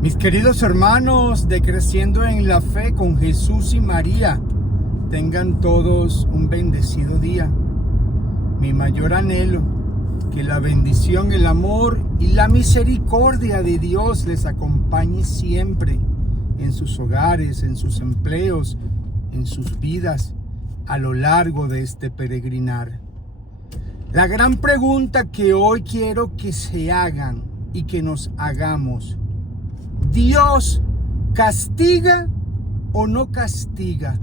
Mis queridos hermanos de Creciendo en la Fe con Jesús y María, tengan todos un bendecido día. Mi mayor anhelo, que la bendición, el amor y la misericordia de Dios les acompañe siempre en sus hogares, en sus empleos, en sus vidas, a lo largo de este peregrinar. La gran pregunta que hoy quiero que se hagan y que nos hagamos: ¿Dios castiga o no castiga?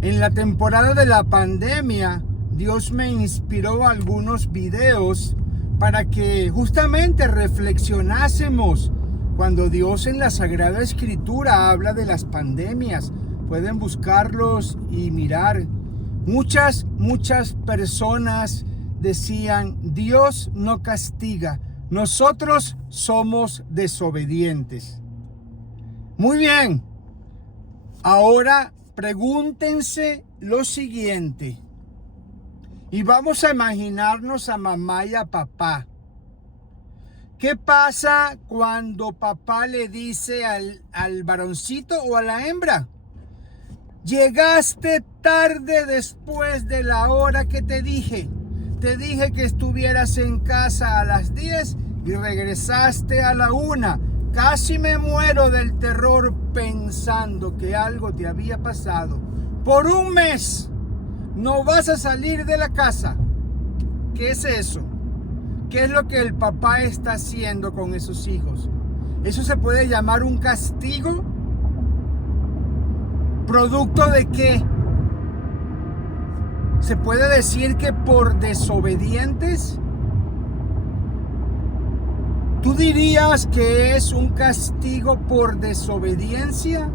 En la temporada de la pandemia, Dios me inspiró algunos videos para que justamente reflexionásemos cuando Dios en la Sagrada Escritura habla de las pandemias. Pueden buscarlos y mirar. Muchas personas decían: Dios no castiga, nosotros somos desobedientes. Muy bien, ahora pregúntense lo siguiente, y vamos a imaginarnos a mamá y a papá. ¿Qué pasa cuando papá le dice al varoncito o a la hembra: llegaste tarde después de la hora que te dije? Te dije que estuvieras en casa a las 10 y regresaste a la 1. Casi me muero del terror pensando que algo te había pasado. Por un mes no vas a salir de la casa. ¿Qué es eso? ¿Qué es lo que el papá está haciendo con esos hijos? ¿Eso se puede llamar un castigo? ¿Producto de qué? ¿Se puede decir que por desobedientes? ¿Tú dirías que es un castigo por desobediencia?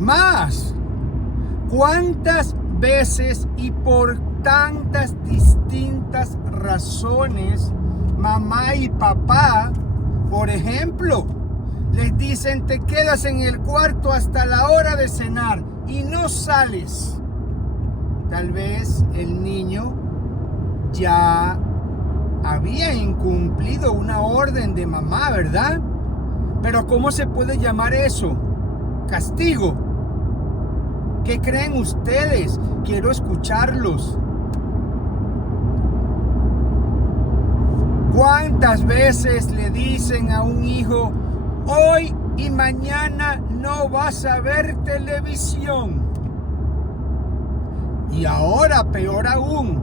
Más, ¿cuántas veces y por tantas distintas razones mamá y papá, por ejemplo, les dicen: te quedas en el cuarto hasta la hora de cenar y no sales? Tal vez el niño ya había incumplido una orden de mamá, ¿verdad? Pero ¿cómo se puede llamar eso? Castigo. ¿Qué creen ustedes? Quiero escucharlos. ¿Cuántas veces le dicen a un hijo: hoy y mañana no vas a ver televisión? Y ahora, peor aún,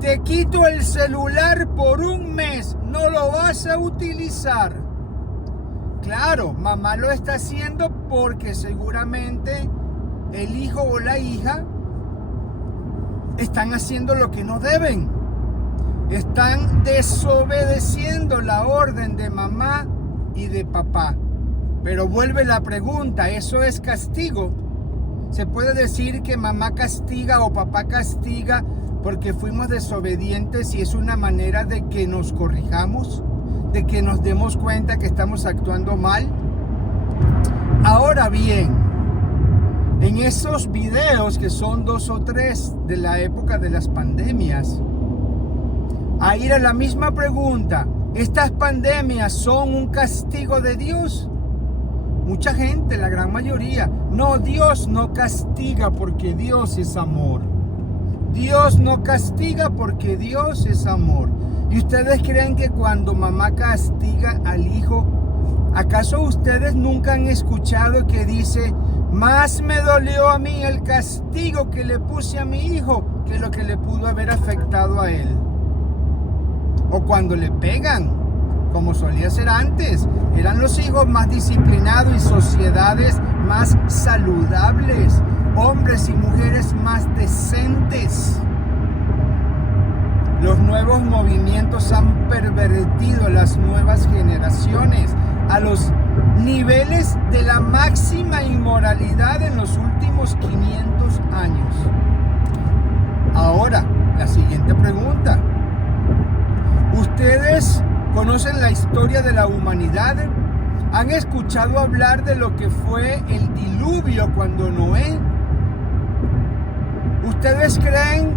te quito el celular por un mes, no lo vas a utilizar. Claro, mamá lo está haciendo porque seguramente el hijo o la hija están haciendo lo que no deben. Están desobedeciendo la orden de mamá y de papá. Pero vuelve la pregunta: ¿eso es castigo? ¿Se puede decir que mamá castiga o papá castiga porque fuimos desobedientes y es una manera de que nos corrijamos, de que nos demos cuenta que estamos actuando mal? Ahora bien, en esos videos, que son 2 o 3 de la época de las pandemias, ahí era la misma pregunta: ¿estas pandemias son un castigo de Dios? Mucha gente, la gran mayoría: no, Dios no castiga porque Dios es amor. Dios no castiga porque Dios es amor. ¿Y ustedes creen que cuando mamá castiga al hijo, acaso ustedes nunca han escuchado que dice: más me dolió a mí el castigo que le puse a mi hijo que lo que le pudo haber afectado a él? O cuando le pegan, como solía ser antes, eran los hijos más disciplinados y sociedades más saludables, hombres y mujeres más decentes. Los nuevos movimientos han pervertido las nuevas generaciones a los niveles de la máxima inmoralidad en los últimos 500 años. Ahora, la siguiente pregunta: ¿ustedes conocen la historia de la humanidad? ¿Han escuchado hablar de lo que fue el diluvio cuando Noé? ¿Ustedes creen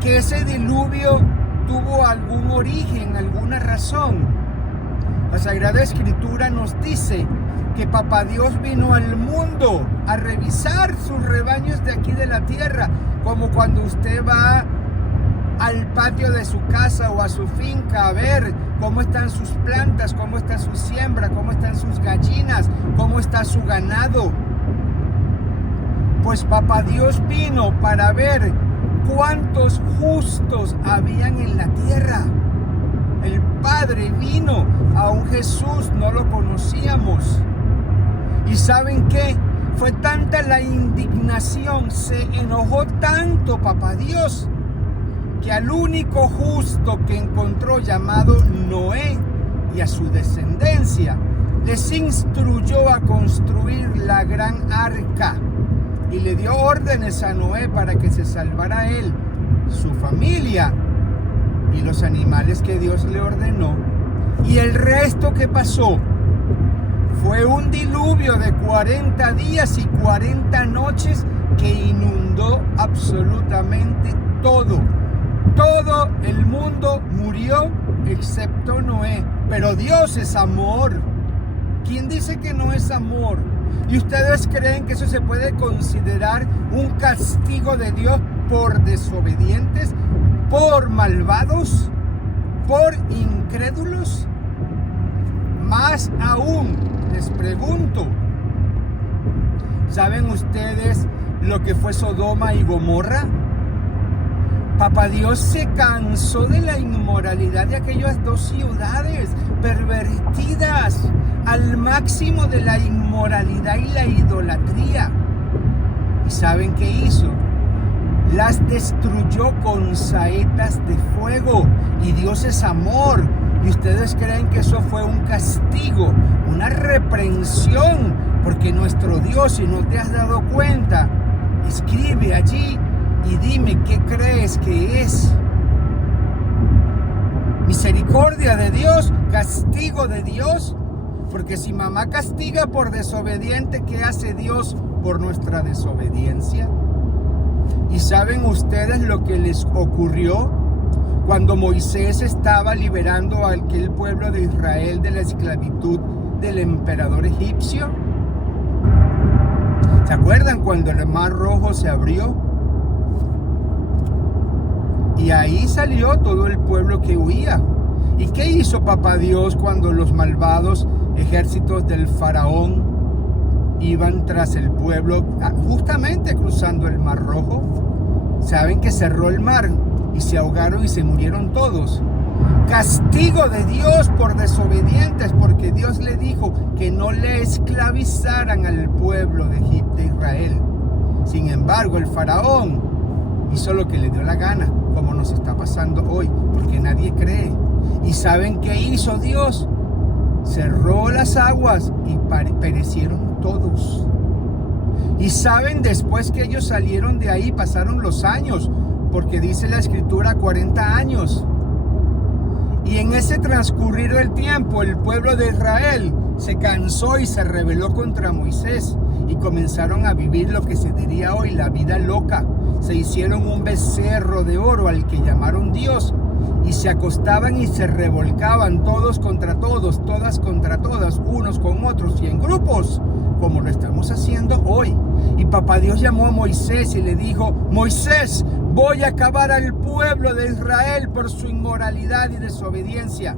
que ese diluvio tuvo algún origen, alguna razón? La Sagrada Escritura nos dice que Papá Dios vino al mundo a revisar sus rebaños de aquí de la tierra, como cuando usted va al patio de su casa o a su finca a ver cómo están sus plantas, cómo está su siembra, cómo están sus gallinas, cómo está su ganado. Pues Papá Dios vino para ver cuántos justos habían en la tierra. El Padre vino a un Jesús, no lo conocíamos. ¿Y saben qué? Fue tanta la indignación, se enojó tanto Papá Dios, que al único justo que encontró, llamado Noé, y a su descendencia, les instruyó a construir la gran arca y le dio órdenes a Noé para que se salvara él, su familia y los animales que Dios le ordenó. Y el resto que pasó fue un diluvio de 40 días y 40 noches que inundó absolutamente todo. Todo el mundo murió excepto Noé. Pero Dios es amor. ¿Quién dice que no es amor? ¿Y ustedes creen que eso se puede considerar un castigo de Dios por desobedientes, por malvados, por incrédulos? Más aún, les pregunto, ¿saben ustedes lo que fue Sodoma y Gomorra? Papá Dios se cansó de la inmoralidad de aquellas dos ciudades pervertidas al máximo de la inmoralidad y la idolatría. ¿Y saben qué hizo? Las destruyó con saetas de fuego. Y Dios es amor. ¿Y ustedes creen que eso fue un castigo, una reprensión? Porque nuestro Dios, si no te has dado cuenta, escribe allí y dime qué crees que es. Misericordia de Dios, castigo de Dios. Porque si mamá castiga por desobediente, ¿qué hace Dios por nuestra desobediencia? ¿Y saben ustedes lo que les ocurrió cuando Moisés estaba liberando a aquel pueblo de Israel de la esclavitud del emperador egipcio? ¿Se acuerdan cuando el Mar Rojo se abrió? Y ahí salió todo el pueblo que huía. ¿Y qué hizo Papá Dios cuando los malvados ejércitos del faraón iban tras el pueblo, justamente cruzando el Mar Rojo? ¿Saben que cerró el mar y se ahogaron y se murieron todos? Castigo de Dios por desobedientes, porque Dios le dijo que no le esclavizaran al pueblo de Israel. Sin embargo, el faraón hizo lo que le dio la gana, como nos está pasando hoy, porque nadie cree. ¿Y saben qué hizo Dios? Cerró las aguas y perecieron todos. Y saben, después que ellos salieron de ahí, pasaron los años, porque dice la Escritura 40 años. Y en ese transcurrir del tiempo, el pueblo de Israel se cansó y se rebeló contra Moisés. Y comenzaron a vivir lo que se diría hoy la vida loca. Se hicieron un becerro de oro al que llamaron Dios. Y se acostaban y se revolcaban todos contra todos, todas contra todas, unos con otros y en grupos, como lo estamos haciendo hoy. Y Papá Dios llamó a Moisés y le dijo: Moisés, voy a acabar al pueblo de Israel por su inmoralidad y desobediencia.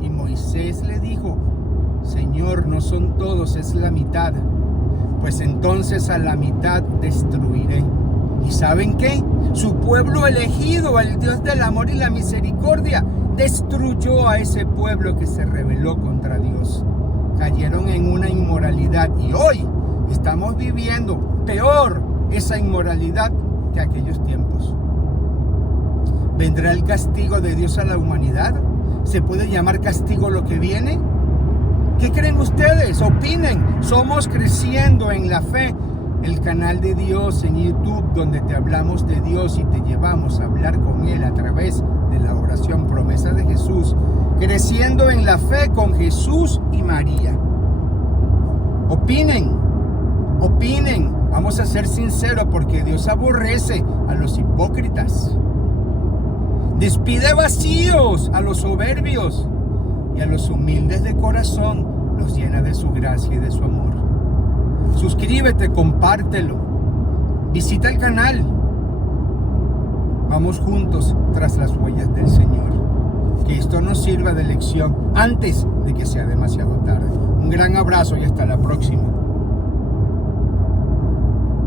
Y Moisés le dijo: Señor, no son todos, es la mitad. Pues entonces a la mitad destruiré. ¿Y saben qué? Su pueblo elegido, el Dios del amor y la misericordia, destruyó a ese pueblo que se rebeló contra Dios. Cayeron en una inmoralidad y hoy estamos viviendo peor esa inmoralidad que aquellos tiempos. ¿Vendrá el castigo de Dios a la humanidad? ¿Se puede llamar castigo lo que viene? ¿Qué creen ustedes? Opinen. Somos Creciendo en la Fe, el canal de Dios en YouTube, donde te hablamos de Dios y te llevamos a hablar con Él a través de la oración Promesa de Jesús. Creciendo en la Fe con Jesús y María. Opinen, opinen. Vamos a ser sinceros, porque Dios aborrece a los hipócritas. Despide vacíos a los soberbios. y a los humildes de corazón los llena de su gracia y de su amor. Suscríbete, compártelo, visita el canal. Vamos juntos tras las huellas del Señor. Que esto nos sirva de lección antes de que sea demasiado tarde. Un gran abrazo y hasta la próxima.